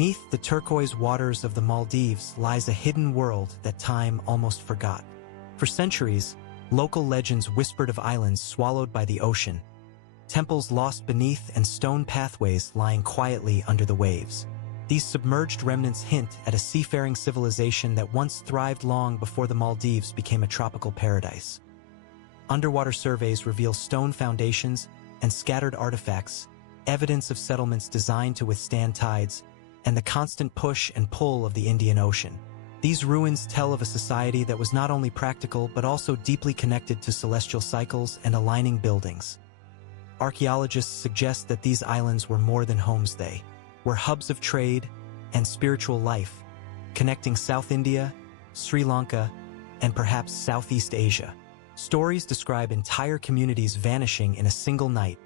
Beneath the turquoise waters of the Maldives lies a hidden world that time almost forgot. For centuries, local legends whispered of islands swallowed by the ocean, temples lost beneath and stone pathways lying quietly under the waves. These submerged remnants hint at a seafaring civilization that once thrived long before the Maldives became a tropical paradise. Underwater surveys reveal stone foundations and scattered artifacts, evidence of settlements designed to withstand tides, and the constant push and pull of the Indian Ocean. These ruins tell of a society that was not only practical but also deeply connected to celestial cycles and aligning buildings. Archaeologists suggest that these islands were more than homes. They were hubs of trade and spiritual life, connecting South India, Sri Lanka, and perhaps Southeast Asia. Stories describe entire communities vanishing in a single night,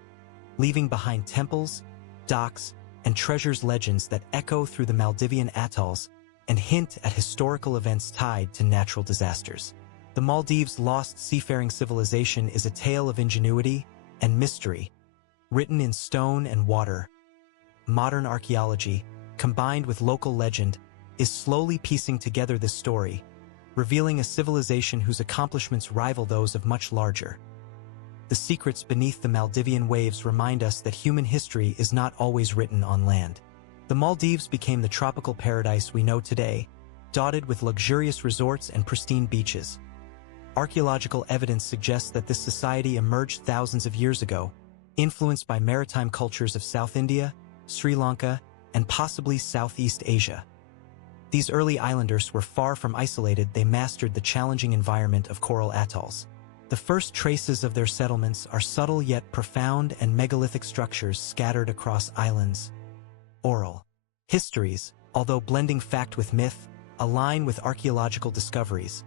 leaving behind temples, docks, and treasures. Legends that echo through the Maldivian atolls and hint at historical events tied to natural disasters. The Maldives' lost seafaring civilization is a tale of ingenuity and mystery, written in stone and water. Modern archaeology, combined with local legend, is slowly piecing together this story, revealing a civilization whose accomplishments rival those of much larger. The secrets beneath the Maldivian waves remind us that human history is not always written on land. The Maldives became the tropical paradise we know today, dotted with luxurious resorts and pristine beaches. Archaeological evidence suggests that this society emerged thousands of years ago, influenced by maritime cultures of South India, Sri Lanka, and possibly Southeast Asia. These early islanders were far from isolated. They mastered the challenging environment of coral atolls. The first traces of their settlements are subtle yet profound and megalithic structures scattered across islands. Oral histories, although blending fact with myth, align with archaeological discoveries,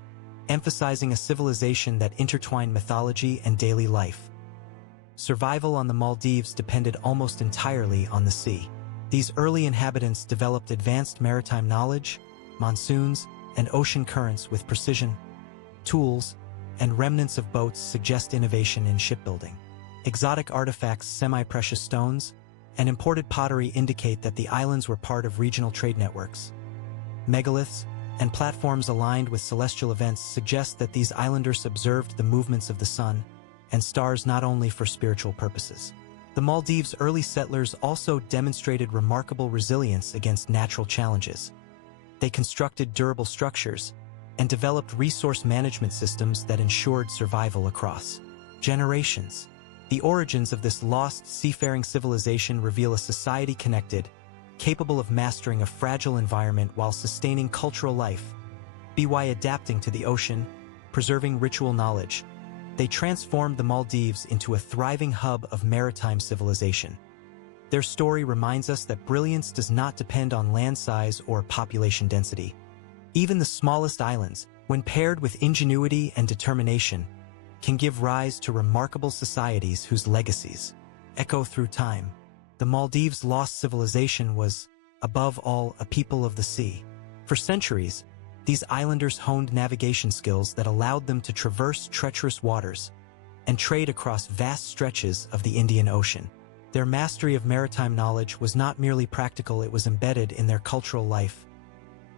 emphasizing a civilization that intertwined mythology and daily life. Survival on the Maldives depended almost entirely on the sea. These early inhabitants developed advanced maritime knowledge, monsoons, and ocean currents with precision. Tools and remnants of boats suggest innovation in shipbuilding. Exotic artifacts, semi-precious stones, and imported pottery indicate that the islands were part of regional trade networks. Megaliths and platforms aligned with celestial events suggest that these islanders observed the movements of the sun and stars not only for spiritual purposes. The Maldives' early settlers also demonstrated remarkable resilience against natural challenges. They constructed durable structures and developed resource management systems that ensured survival across generations. The origins of this lost seafaring civilization reveal a society connected, capable of mastering a fragile environment while sustaining cultural life. By adapting to the ocean, preserving ritual knowledge, they transformed the Maldives into a thriving hub of maritime civilization. Their story reminds us that brilliance does not depend on land size or population density. Even the smallest islands, when paired with ingenuity and determination, can give rise to remarkable societies whose legacies echo through time. The Maldives' lost civilization was, above all, a people of the sea. For centuries, these islanders honed navigation skills that allowed them to traverse treacherous waters and trade across vast stretches of the Indian Ocean. Their mastery of maritime knowledge was not merely practical, it was embedded in their cultural life.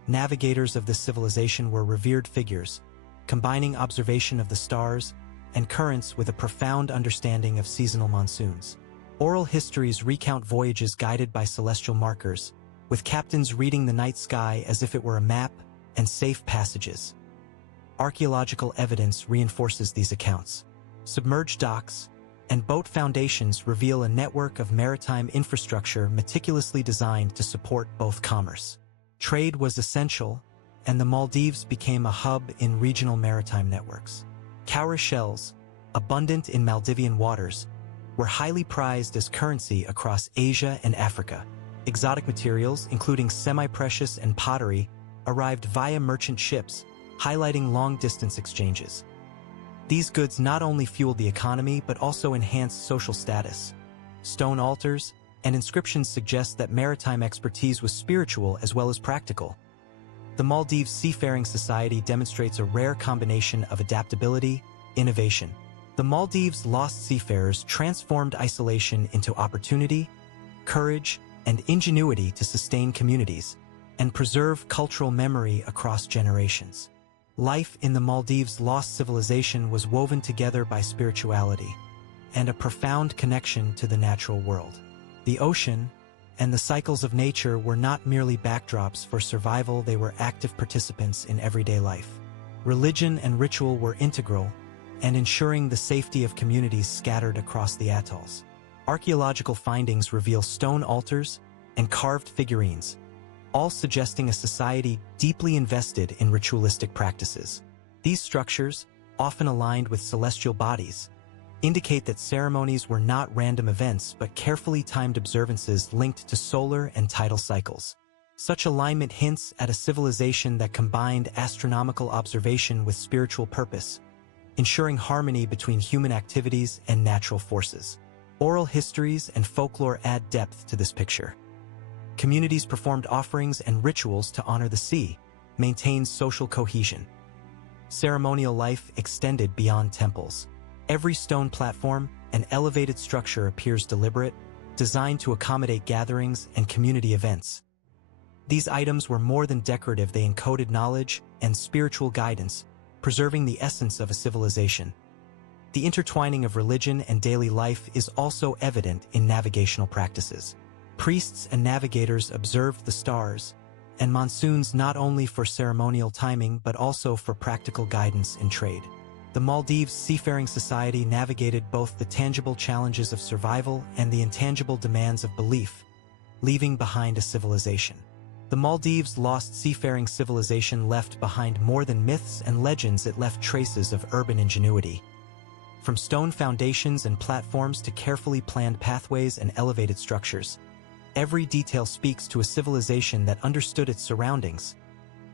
Navigators of this civilization were revered figures, combining observation of the stars and currents with a profound understanding of seasonal monsoons. Oral histories recount voyages guided by celestial markers, with captains reading the night sky as if it were a map and safe passages. Archaeological evidence reinforces these accounts. Submerged docks and boat foundations reveal a network of maritime infrastructure meticulously designed to support both commerce. Trade was essential, and the Maldives became a hub in regional maritime networks. Cowrie shells, abundant in Maldivian waters, were highly prized as currency across Asia and Africa. Exotic materials, including semi-precious and pottery, arrived via merchant ships, highlighting long-distance exchanges. These goods not only fueled the economy but also enhanced social status. Stone altars and inscriptions suggest that maritime expertise was spiritual as well as practical. The Maldives Seafaring Society demonstrates a rare combination of adaptability, innovation. The Maldives' lost seafarers transformed isolation into opportunity, courage, and ingenuity to sustain communities and preserve cultural memory across generations. Life in the Maldives' lost civilization was woven together by spirituality and a profound connection to the natural world. The ocean and the cycles of nature were not merely backdrops for survival, they were active participants in everyday life. Religion and ritual were integral, and ensuring the safety of communities scattered across the atolls. Archaeological findings reveal stone altars and carved figurines, all suggesting a society deeply invested in ritualistic practices. These structures, often aligned with celestial bodies, indicate that ceremonies were not random events but carefully timed observances linked to solar and tidal cycles. Such alignment hints at a civilization that combined astronomical observation with spiritual purpose, ensuring harmony between human activities and natural forces. Oral histories and folklore add depth to this picture. Communities performed offerings and rituals to honor the sea, maintained social cohesion. Ceremonial life extended beyond temples. Every stone platform and elevated structure appears deliberate, designed to accommodate gatherings and community events. These items were more than decorative, they encoded knowledge and spiritual guidance, preserving the essence of a civilization. The intertwining of religion and daily life is also evident in navigational practices. Priests and navigators observed the stars and monsoons not only for ceremonial timing but also for practical guidance in trade. The Maldives Seafaring Society navigated both the tangible challenges of survival and the intangible demands of belief, leaving behind a civilization. The Maldives' lost seafaring civilization left behind more than myths and legends, it left traces of urban ingenuity. From stone foundations and platforms to carefully planned pathways and elevated structures, every detail speaks to a civilization that understood its surroundings.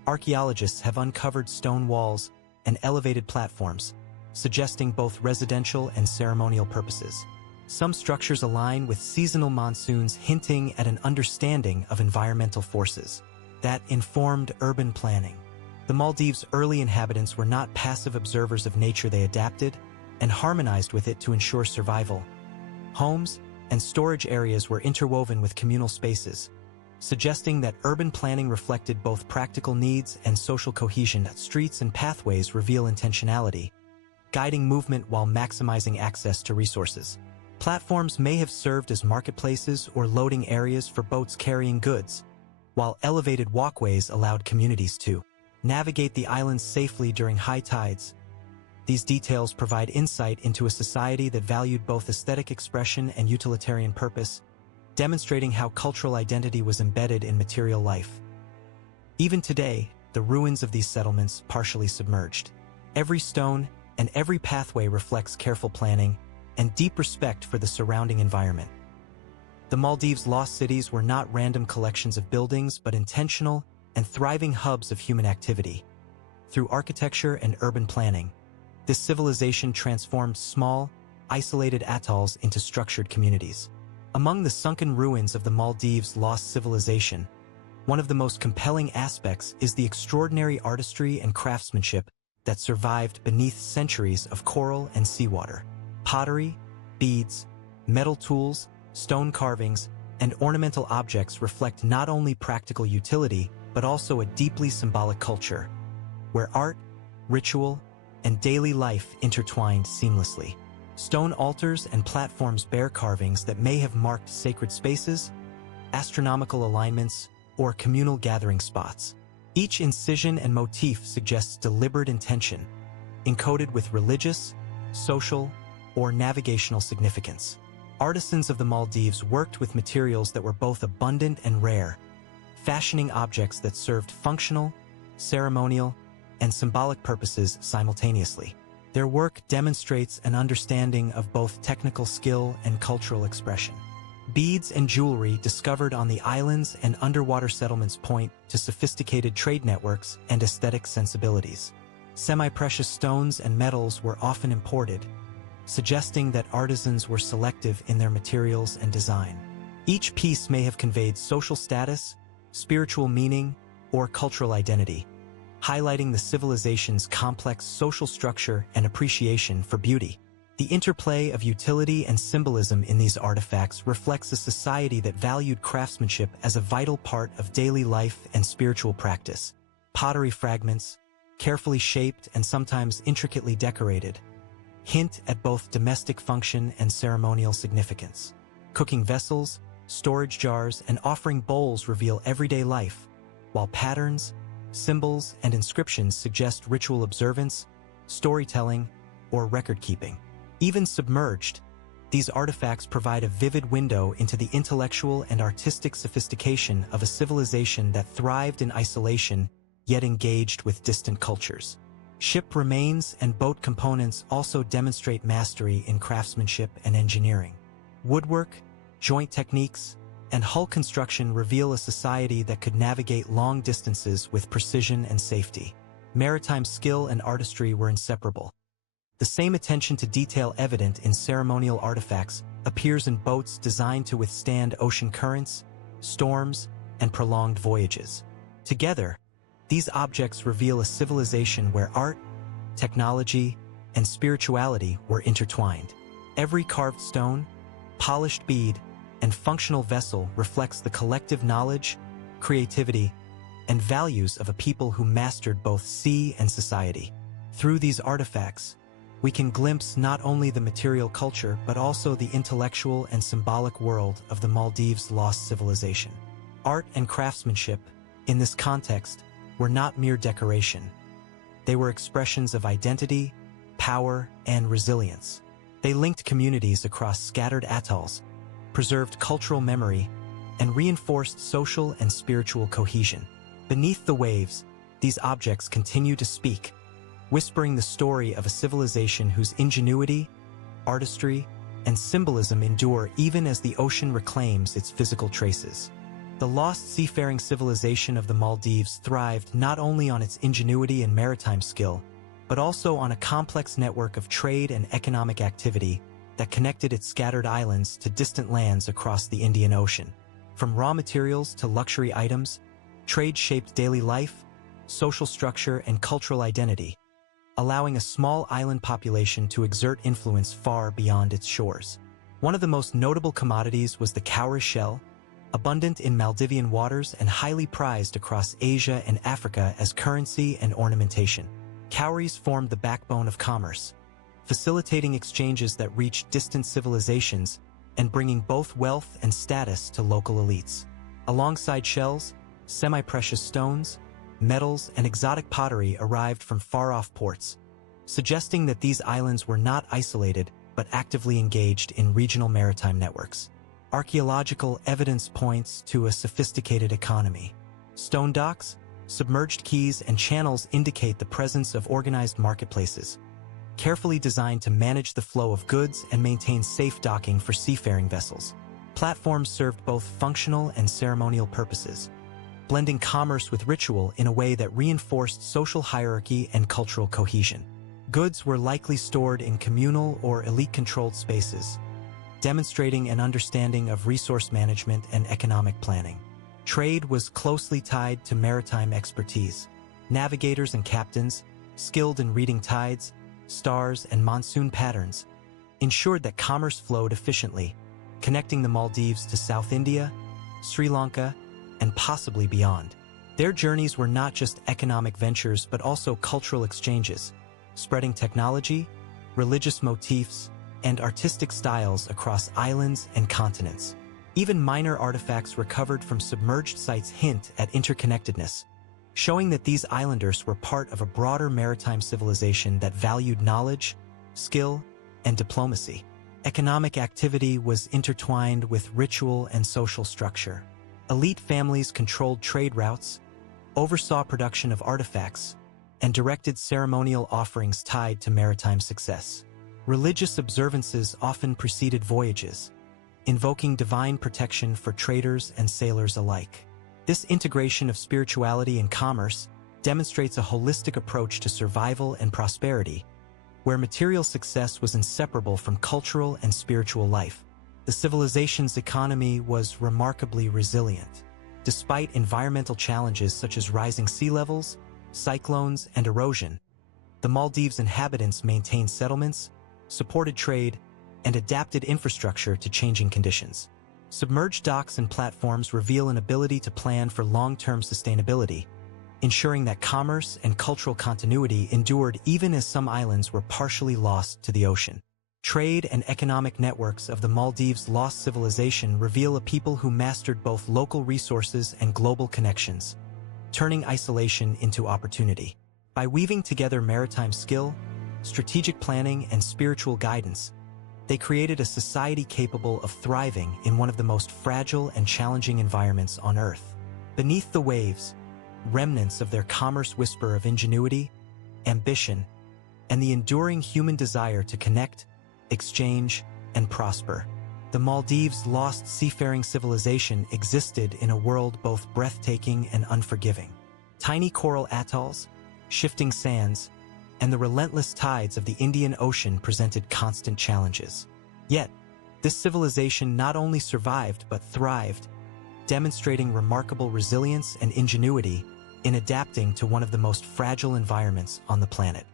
Archaeologists have uncovered stone walls and elevated platforms, suggesting both residential and ceremonial purposes. Some structures align with seasonal monsoons, hinting at an understanding of environmental forces that informed urban planning. The Maldives' early inhabitants were not passive observers of nature, they adapted and harmonized with it to ensure survival. Homes and storage areas were interwoven with communal spaces, suggesting that urban planning reflected both practical needs and social cohesion. Streets and pathways reveal intentionality, guiding movement while maximizing access to resources. Platforms may have served as marketplaces or loading areas for boats carrying goods, while elevated walkways allowed communities to navigate the islands safely during high tides. These details provide insight into a society that valued both aesthetic expression and utilitarian purpose, demonstrating how cultural identity was embedded in material life. Even today, the ruins of these settlements partially submerged. Every stone and every pathway reflects careful planning and deep respect for the surrounding environment. The Maldives' lost cities were not random collections of buildings but intentional and thriving hubs of human activity. Through architecture and urban planning, this civilization transformed small, isolated atolls into structured communities. Among the sunken ruins of the Maldives' lost civilization, one of the most compelling aspects is the extraordinary artistry and craftsmanship that survived beneath centuries of coral and seawater. Pottery, beads, metal tools, stone carvings, and ornamental objects reflect not only practical utility but also a deeply symbolic culture, where art, ritual, and daily life intertwined seamlessly. Stone altars and platforms bear carvings that may have marked sacred spaces, astronomical alignments, or communal gathering spots. Each incision and motif suggests deliberate intention, encoded with religious, social, or navigational significance. Artisans of the Maldives worked with materials that were both abundant and rare, fashioning objects that served functional, ceremonial, and symbolic purposes simultaneously. Their work demonstrates an understanding of both technical skill and cultural expression. Beads and jewelry discovered on the islands and underwater settlements point to sophisticated trade networks and aesthetic sensibilities. Semi-precious stones and metals were often imported, suggesting that artisans were selective in their materials and design. Each piece may have conveyed social status, spiritual meaning, or cultural identity, highlighting the civilization's complex social structure and appreciation for beauty. The interplay of utility and symbolism in these artifacts reflects a society that valued craftsmanship as a vital part of daily life and spiritual practice. Pottery fragments, carefully shaped and sometimes intricately decorated, hint at both domestic function and ceremonial significance. Cooking vessels, storage jars, and offering bowls reveal everyday life, while patterns, symbols, and inscriptions suggest ritual observance, storytelling, or record-keeping. Even submerged, these artifacts provide a vivid window into the intellectual and artistic sophistication of a civilization that thrived in isolation yet engaged with distant cultures. Ship remains and boat components also demonstrate mastery in craftsmanship and engineering. Woodwork, joint techniques, and hull construction reveal a society that could navigate long distances with precision and safety. Maritime skill and artistry were inseparable. The same attention to detail evident in ceremonial artifacts appears in boats designed to withstand ocean currents, storms, and prolonged voyages. Together, these objects reveal a civilization where art, technology, and spirituality were intertwined. Every carved stone, polished bead, and functional vessel reflects the collective knowledge, creativity, and values of a people who mastered both sea and society. Through these artifacts, we can glimpse not only the material culture but also the intellectual and symbolic world of the Maldives' lost civilization. Art and craftsmanship, in this context, were not mere decoration. They were expressions of identity, power, and resilience. They linked communities across scattered atolls, preserved cultural memory, and reinforced social and spiritual cohesion. Beneath the waves, these objects continue to speak, whispering the story of a civilization whose ingenuity, artistry, and symbolism endure even as the ocean reclaims its physical traces. The lost seafaring civilization of the Maldives thrived not only on its ingenuity and maritime skill, but also on a complex network of trade and economic activity that connected its scattered islands to distant lands across the Indian Ocean. From raw materials to luxury items, trade shaped daily life, social structure, and cultural identity, allowing a small island population to exert influence far beyond its shores. One of the most notable commodities was the cowrie shell, abundant in Maldivian waters and highly prized across Asia and Africa as currency and ornamentation. Cowries formed the backbone of commerce, facilitating exchanges that reached distant civilizations and bringing both wealth and status to local elites. Alongside shells, semi-precious stones, metals, and exotic pottery arrived from far-off ports, suggesting that these islands were not isolated but actively engaged in regional maritime networks. Archaeological evidence points to a sophisticated economy. Stone docks, submerged quays, and channels indicate the presence of organized marketplaces, carefully designed to manage the flow of goods and maintain safe docking for seafaring vessels. Platforms served both functional and ceremonial purposes, blending commerce with ritual in a way that reinforced social hierarchy and cultural cohesion. Goods were likely stored in communal or elite-controlled spaces, demonstrating an understanding of resource management and economic planning. Trade was closely tied to maritime expertise. Navigators and captains, skilled in reading tides, stars, and monsoon patterns, ensured that commerce flowed efficiently, connecting the Maldives to South India, Sri Lanka, and possibly beyond. Their journeys were not just economic ventures but also cultural exchanges, spreading technology, religious motifs, and artistic styles across islands and continents. Even minor artifacts recovered from submerged sites hint at interconnectedness, showing that these islanders were part of a broader maritime civilization that valued knowledge, skill, and diplomacy. Economic activity was intertwined with ritual and social structure. Elite families controlled trade routes, oversaw production of artifacts, and directed ceremonial offerings tied to maritime success. Religious observances often preceded voyages, invoking divine protection for traders and sailors alike. This integration of spirituality and commerce demonstrates a holistic approach to survival and prosperity, where material success was inseparable from cultural and spiritual life. The civilization's economy was remarkably resilient. Despite environmental challenges such as rising sea levels, cyclones, and erosion, the Maldives' inhabitants maintained settlements, supported trade, and adapted infrastructure to changing conditions. Submerged docks and platforms reveal an ability to plan for long-term sustainability, ensuring that commerce and cultural continuity endured even as some islands were partially lost to the ocean. Trade and economic networks of the Maldives' lost civilization reveal a people who mastered both local resources and global connections, turning isolation into opportunity. By weaving together maritime skill, strategic planning, and spiritual guidance, they created a society capable of thriving in one of the most fragile and challenging environments on Earth. Beneath the waves, remnants of their commerce whisper of ingenuity, ambition, and the enduring human desire to connect, exchange, and prosper. The Maldives' lost seafaring civilization existed in a world both breathtaking and unforgiving. Tiny coral atolls, shifting sands, and the relentless tides of the Indian Ocean presented constant challenges. Yet, this civilization not only survived but thrived, demonstrating remarkable resilience and ingenuity in adapting to one of the most fragile environments on the planet.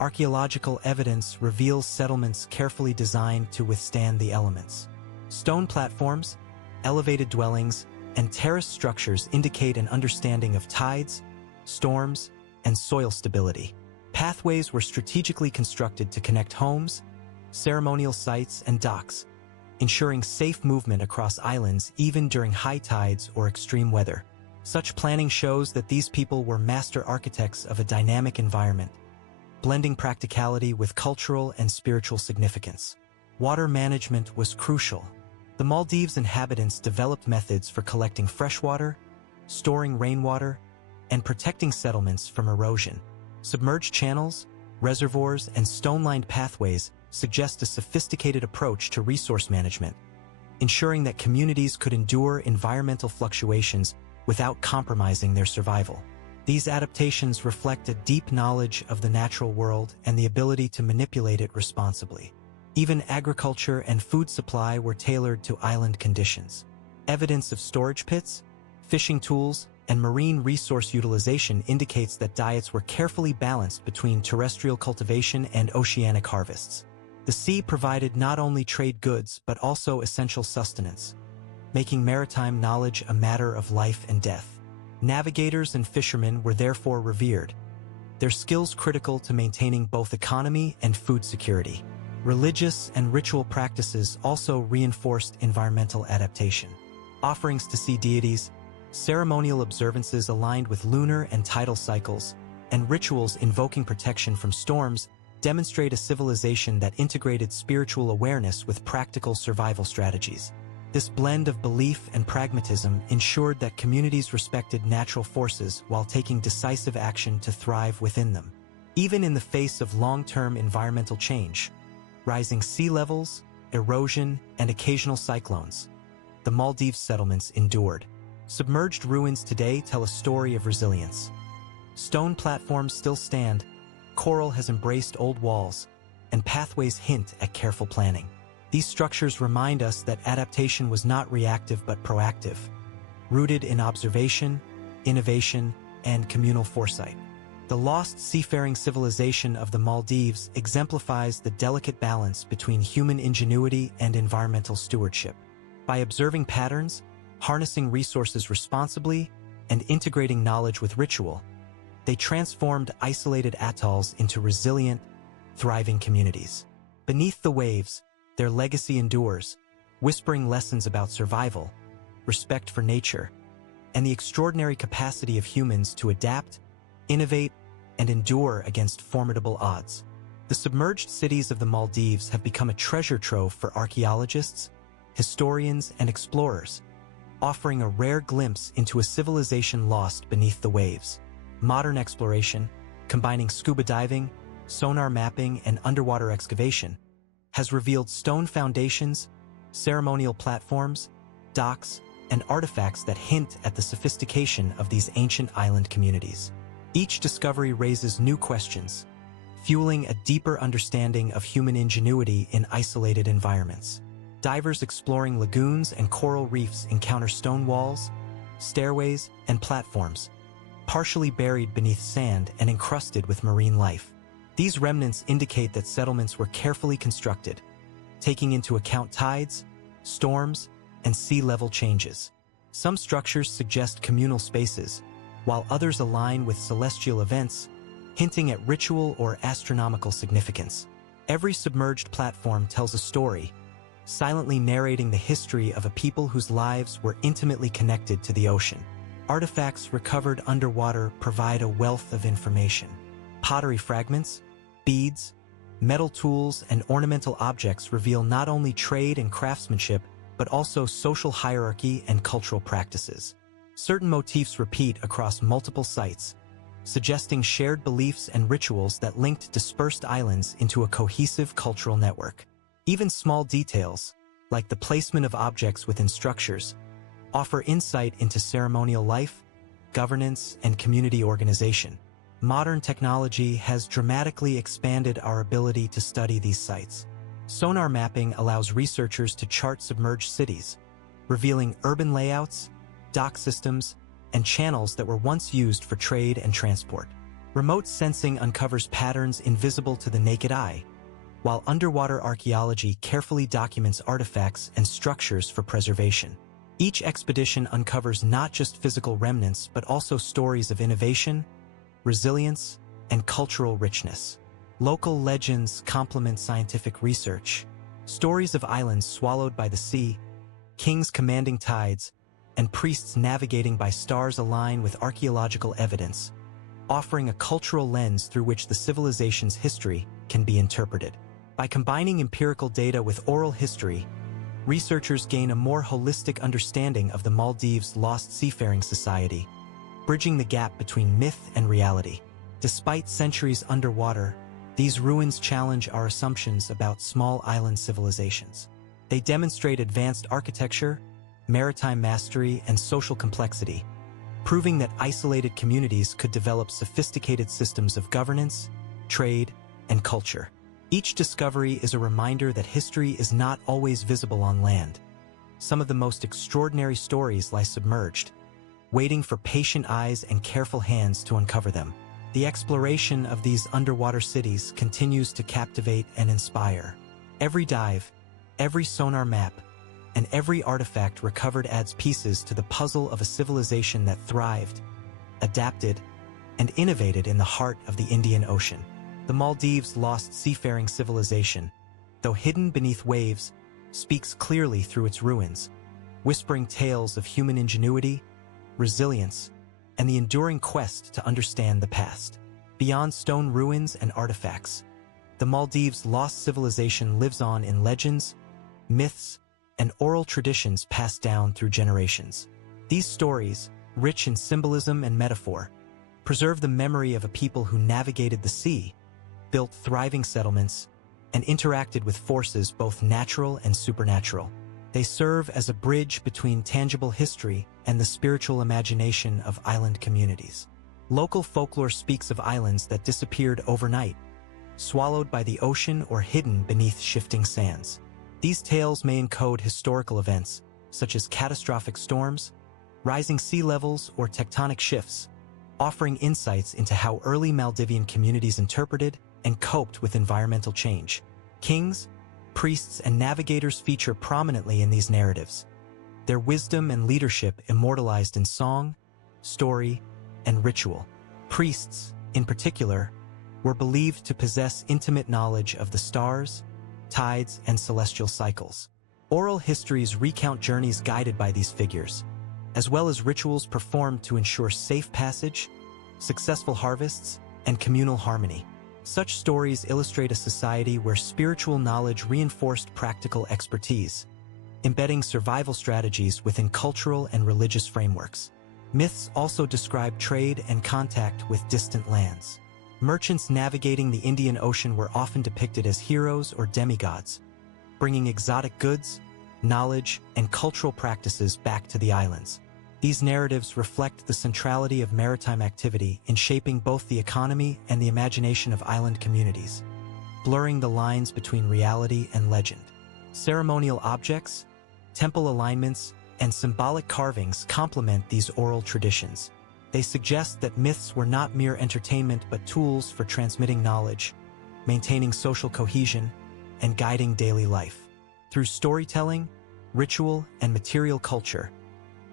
Archaeological evidence reveals settlements carefully designed to withstand the elements. Stone platforms, elevated dwellings, and terrace structures indicate an understanding of tides, storms, and soil stability. Pathways were strategically constructed to connect homes, ceremonial sites, and docks, ensuring safe movement across islands even during high tides or extreme weather. Such planning shows that these people were master architects of a dynamic environment, blending practicality with cultural and spiritual significance. Water management was crucial. The Maldives' inhabitants developed methods for collecting freshwater, storing rainwater, and protecting settlements from erosion. Submerged channels, reservoirs, and stone-lined pathways suggest a sophisticated approach to resource management, ensuring that communities could endure environmental fluctuations without compromising their survival. These adaptations reflect a deep knowledge of the natural world and the ability to manipulate it responsibly. Even agriculture and food supply were tailored to island conditions. Evidence of storage pits, fishing tools, and marine resource utilization indicates that diets were carefully balanced between terrestrial cultivation and oceanic harvests. The sea provided not only trade goods but also essential sustenance, making maritime knowledge a matter of life and death. Navigators and fishermen were therefore revered, their skills critical to maintaining both economy and food security. Religious and ritual practices also reinforced environmental adaptation. Offerings to sea deities, ceremonial observances aligned with lunar and tidal cycles, and rituals invoking protection from storms demonstrate a civilization that integrated spiritual awareness with practical survival strategies. This blend of belief and pragmatism ensured that communities respected natural forces while taking decisive action to thrive within them. Even in the face of long-term environmental change, rising sea levels, erosion, and occasional cyclones, the Maldives settlements endured. Submerged ruins today tell a story of resilience. Stone platforms still stand, coral has embraced old walls, and pathways hint at careful planning. These structures remind us that adaptation was not reactive but proactive, rooted in observation, innovation, and communal foresight. The lost seafaring civilization of the Maldives exemplifies the delicate balance between human ingenuity and environmental stewardship. By observing patterns, harnessing resources responsibly, and integrating knowledge with ritual, they transformed isolated atolls into resilient, thriving communities. Beneath the waves, their legacy endures, whispering lessons about survival, respect for nature, and the extraordinary capacity of humans to adapt, innovate, and endure against formidable odds. The submerged cities of the Maldives have become a treasure trove for archaeologists, historians, and explorers, offering a rare glimpse into a civilization lost beneath the waves. Modern exploration, combining scuba diving, sonar mapping, and underwater excavation, has revealed stone foundations, ceremonial platforms, docks, and artifacts that hint at the sophistication of these ancient island communities. Each discovery raises new questions, fueling a deeper understanding of human ingenuity in isolated environments. Divers exploring lagoons and coral reefs encounter stone walls, stairways, and platforms, partially buried beneath sand and encrusted with marine life. These remnants indicate that settlements were carefully constructed, taking into account tides, storms, and sea level changes. Some structures suggest communal spaces, while others align with celestial events, hinting at ritual or astronomical significance. Every submerged platform tells a story, silently narrating the history of a people whose lives were intimately connected to the ocean. Artifacts recovered underwater provide a wealth of information. Pottery fragments, beads, metal tools, and ornamental objects reveal not only trade and craftsmanship, but also social hierarchy and cultural practices. Certain motifs repeat across multiple sites, suggesting shared beliefs and rituals that linked dispersed islands into a cohesive cultural network. Even small details, like the placement of objects within structures, offer insight into ceremonial life, governance, and community organization. Modern technology has dramatically expanded our ability to study these sites. Sonar mapping allows researchers to chart submerged cities, revealing urban layouts, dock systems, and channels that were once used for trade and transport. Remote sensing uncovers patterns invisible to the naked eye, while underwater archaeology carefully documents artifacts and structures for preservation. Each expedition uncovers not just physical remnants but also stories of innovation, resilience, and cultural richness. Local legends complement scientific research. Stories of islands swallowed by the sea, kings commanding tides, and priests navigating by stars align with archaeological evidence, offering a cultural lens through which the civilization's history can be interpreted. By combining empirical data with oral history, researchers gain a more holistic understanding of the Maldives' lost seafaring society, bridging the gap between myth and reality. Despite centuries underwater, these ruins challenge our assumptions about small island civilizations. They demonstrate advanced architecture, maritime mastery, and social complexity, proving that isolated communities could develop sophisticated systems of governance, trade, and culture. Each discovery is a reminder that history is not always visible on land. Some of the most extraordinary stories lie submerged, waiting for patient eyes and careful hands to uncover them. The exploration of these underwater cities continues to captivate and inspire. Every dive, every sonar map, and every artifact recovered adds pieces to the puzzle of a civilization that thrived, adapted, and innovated in the heart of the Indian Ocean. The Maldives' lost seafaring civilization, though hidden beneath waves, speaks clearly through its ruins, whispering tales of human ingenuity, resilience, and the enduring quest to understand the past. Beyond stone ruins and artifacts, the Maldives' lost civilization lives on in legends, myths, and oral traditions passed down through generations. These stories, rich in symbolism and metaphor, preserve the memory of a people who navigated the sea, built thriving settlements, and interacted with forces both natural and supernatural. They serve as a bridge between tangible history and the spiritual imagination of island communities. Local folklore speaks of islands that disappeared overnight, swallowed by the ocean or hidden beneath shifting sands. These tales may encode historical events, such as catastrophic storms, rising sea levels, or tectonic shifts, offering insights into how early Maldivian communities interpreted and coped with environmental change. Kings, priests, and navigators feature prominently in these narratives, their wisdom and leadership immortalized in song, story, and ritual. Priests, in particular, were believed to possess intimate knowledge of the stars, tides, and celestial cycles. Oral histories recount journeys guided by these figures, as well as rituals performed to ensure safe passage, successful harvests, and communal harmony. Such stories illustrate a society where spiritual knowledge reinforced practical expertise, embedding survival strategies within cultural and religious frameworks. Myths also describe trade and contact with distant lands. Merchants navigating the Indian Ocean were often depicted as heroes or demigods, bringing exotic goods, knowledge, and cultural practices back to the islands. These narratives reflect the centrality of maritime activity in shaping both the economy and the imagination of island communities, blurring the lines between reality and legend. Ceremonial objects, temple alignments, and symbolic carvings complement these oral traditions. They suggest that myths were not mere entertainment but tools for transmitting knowledge, maintaining social cohesion, and guiding daily life. Through storytelling, ritual, and material culture,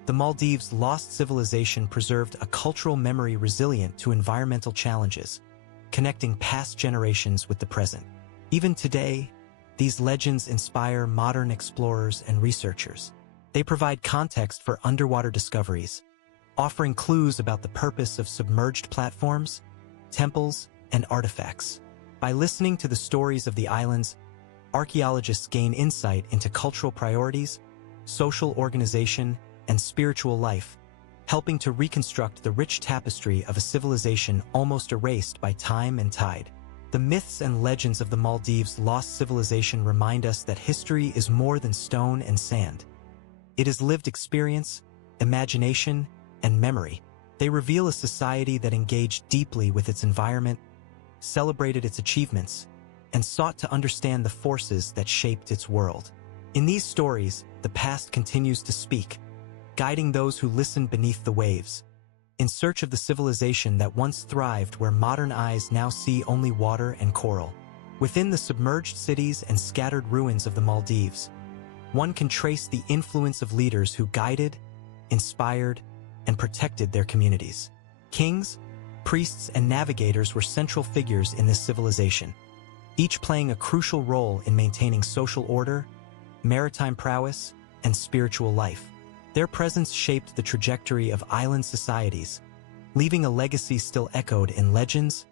the Maldives' lost civilization preserved a cultural memory resilient to environmental challenges, connecting past generations with the present. Even today, these legends inspire modern explorers and researchers. They provide context for underwater discoveries, offering clues about the purpose of submerged platforms, temples, and artifacts. By listening to the stories of the islands, archaeologists gain insight into cultural priorities, social organization, and spiritual life, helping to reconstruct the rich tapestry of a civilization almost erased by time and tide. The myths and legends of the Maldives' lost civilization remind us that history is more than stone and sand. It is lived experience, imagination, and memory. They reveal a society that engaged deeply with its environment, celebrated its achievements, and sought to understand the forces that shaped its world. In these stories, the past continues to speak, guiding those who listen beneath the waves, in search of the civilization that once thrived where modern eyes now see only water and coral. Within the submerged cities and scattered ruins of the Maldives, one can trace the influence of leaders who guided, inspired, and protected their communities. Kings, priests, and navigators were central figures in this civilization, each playing a crucial role in maintaining social order, maritime prowess, and spiritual life. Their presence shaped the trajectory of island societies, leaving a legacy still echoed in legends,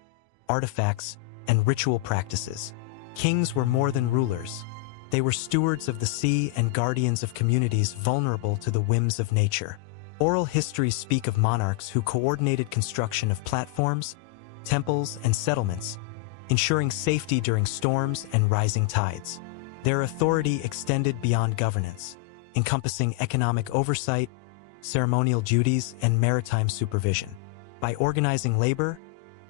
artifacts, and ritual practices. Kings were more than rulers. They were stewards of the sea and guardians of communities vulnerable to the whims of nature. Oral histories speak of monarchs who coordinated construction of platforms, temples, and settlements, ensuring safety during storms and rising tides. Their authority extended beyond governance, encompassing economic oversight, ceremonial duties, and maritime supervision. By organizing labor,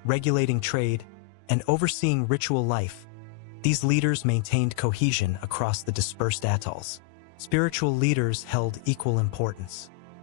regulating trade, and overseeing ritual life, these leaders maintained cohesion across the dispersed atolls. Spiritual leaders held equal importance.